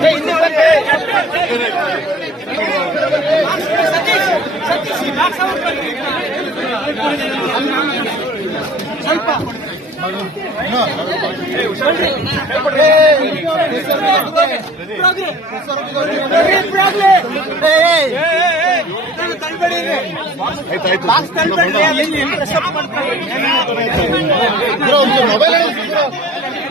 ಸತೀಶ್ ಸತೀಶ್ ಮೊಬೈಲ್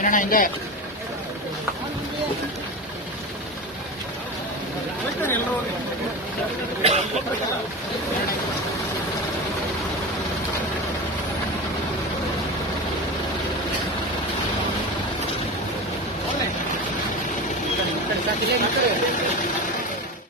என்னண்ணா இங்க ఇక్కడ ఇక్కడ